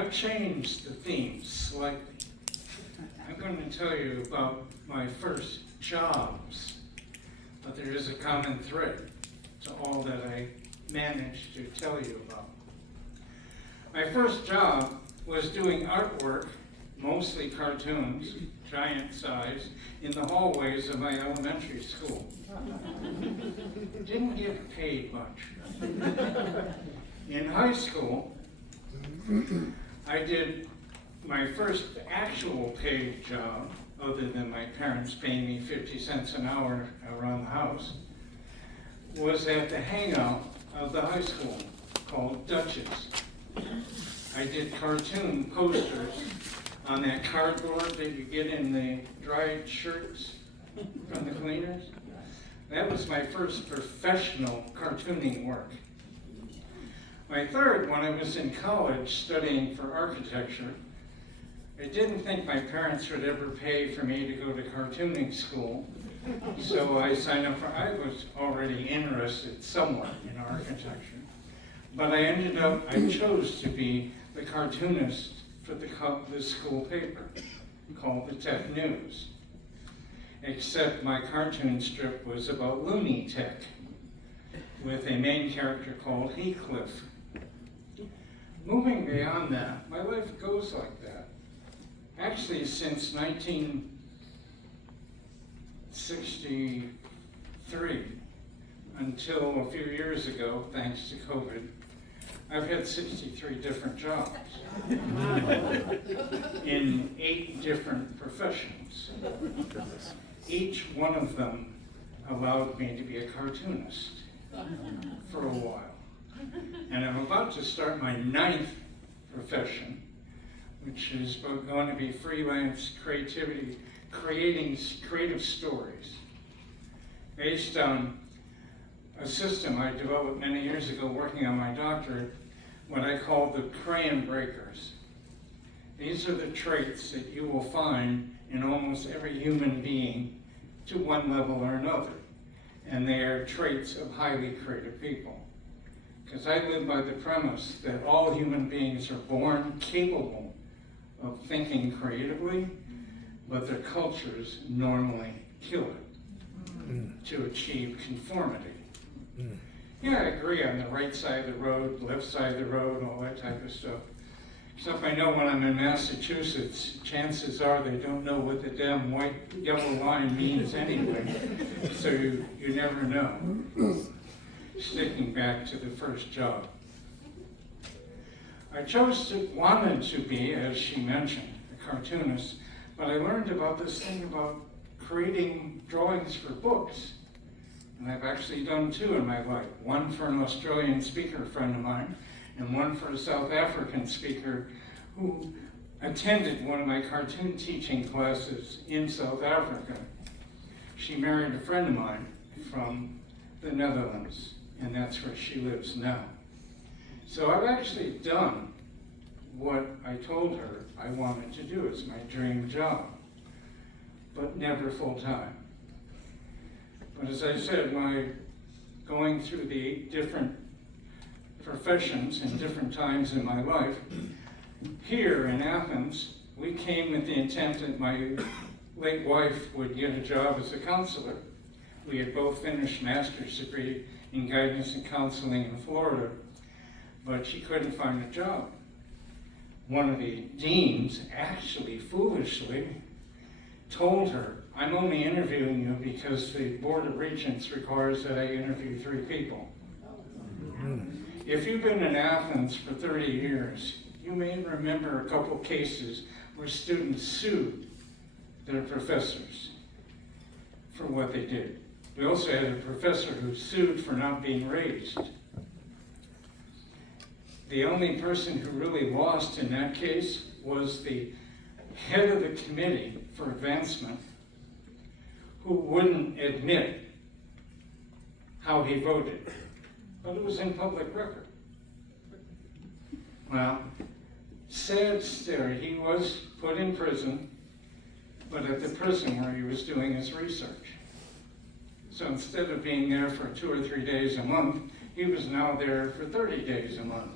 I've changed the theme slightly. I'm going to tell you about my first jobs, but there is a common thread to all that I managed to tell you about. My first job was doing artwork, mostly cartoons, giant size, in the hallways of my elementary school. Didn't get paid much. In high school, I did my first actual paid job, other than my parents paying me 50 cents an hour around the house, was at the hangout of the high school called Dutch's. I did cartoon posters on that cardboard that you get in the dried shirts from the cleaners. That was my first professional cartooning work. My third, when I was in college studying for architecture, I didn't think my parents would ever pay for me to go to cartooning school, so I signed up for, I was already interested somewhat in architecture, but I chose to be the cartoonist for the school paper called the Tech News, except my cartoon strip was about Looney Tech with a main character called Heathcliff. Moving beyond that, my life goes like that. Actually, since 1963 until a few years ago, thanks to COVID, I've had 63 different jobs in 8 different professions. Each one of them allowed me to be a cartoonist for a while. And I'm about to start my 9th profession, which is going to be freelance creativity, creating creative stories based on a system I developed many years ago working on my doctorate, what I call the crayon breakers. These are the traits that you will find in almost every human being to one level or another. And they are traits of highly creative people. Because I live by the premise that all human beings are born capable of thinking creatively, but their cultures normally kill it to achieve conformity. Yeah, I agree on the right side of the road, left side of the road, all that type of stuff. Except I know when I'm in Massachusetts, chances are they don't know what the damn white yellow line means anyway. So you never know. Sticking back to the first job. I wanted to be, as she mentioned, a cartoonist, but I learned about this thing about creating drawings for books. And I've actually done 2 in my life. One for an Australian speaker friend of mine, and one for a South African speaker who attended one of my cartoon teaching classes in South Africa. She married a friend of mine from the Netherlands, and that's where she lives now. So I've actually done what I told her I wanted to do as my dream job, but never full time. But as I said, going through the different professions and different times in my life, here in Athens, we came with the intent that my late wife would get a job as a counselor. We had both finished master's degree in guidance and counseling in Florida, but she couldn't find a job. One of the deans actually foolishly told her, I'm only interviewing you because the Board of Regents requires that I interview 3 people. If you've been in Athens for 30 years, you may remember a couple cases where students sued their professors for what they did. We also had a professor who sued for not being raised. The only person who really lost in that case was the head of the committee for advancement, who wouldn't admit how he voted, but it was in public record. Well, sad story, he was put in prison, but at the prison where he was doing his research. So instead of being there for 2 or 3 days a month, he He was now there for 30 days a month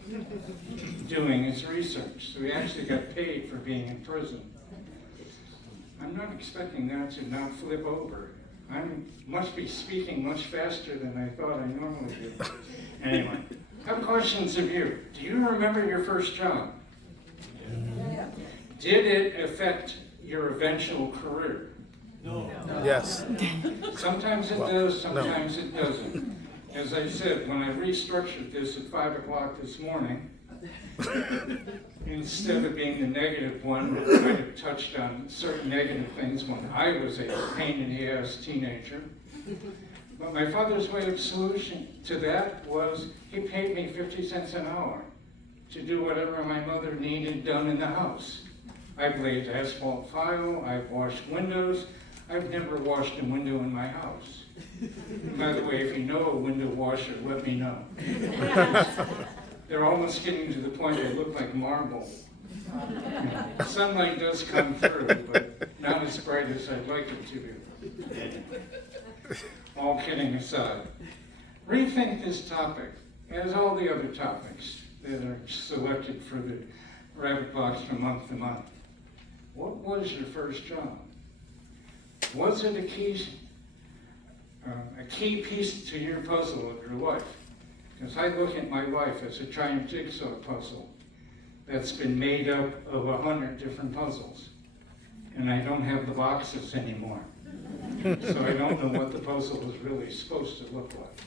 doing his research. So he actually got paid for being in prison. I'm not expecting that to now flip over. I must be speaking much faster than I thought I normally do. Anyway, I have questions of you. Do you remember your first job? Yeah. Did it affect your eventual career? No. Yes. Sometimes it does, sometimes it doesn't. As I said, when I restructured this at 5 o'clock this morning, instead of being the negative one, that might have touched on certain negative things when I was a pain in the ass teenager. But my father's way of solution to that was he paid me 50 cents an hour to do whatever my mother needed done in the house. I've laid asphalt tile, I've washed windows. I've never washed a window in my house. By the way, if you know a window washer, let me know. They're almost getting to the point they look like marble. Sunlight does come through, but not as bright as I'd like it to be. All kidding aside, rethink this topic, as all the other topics that are selected for the Rabbit Box from month to month. What was your first job? Was it a key piece to your puzzle of your life? Because I look at my life as a giant jigsaw puzzle that's been made up of 100 different puzzles. And I don't have the boxes anymore. So I don't know what the puzzle is really supposed to look like.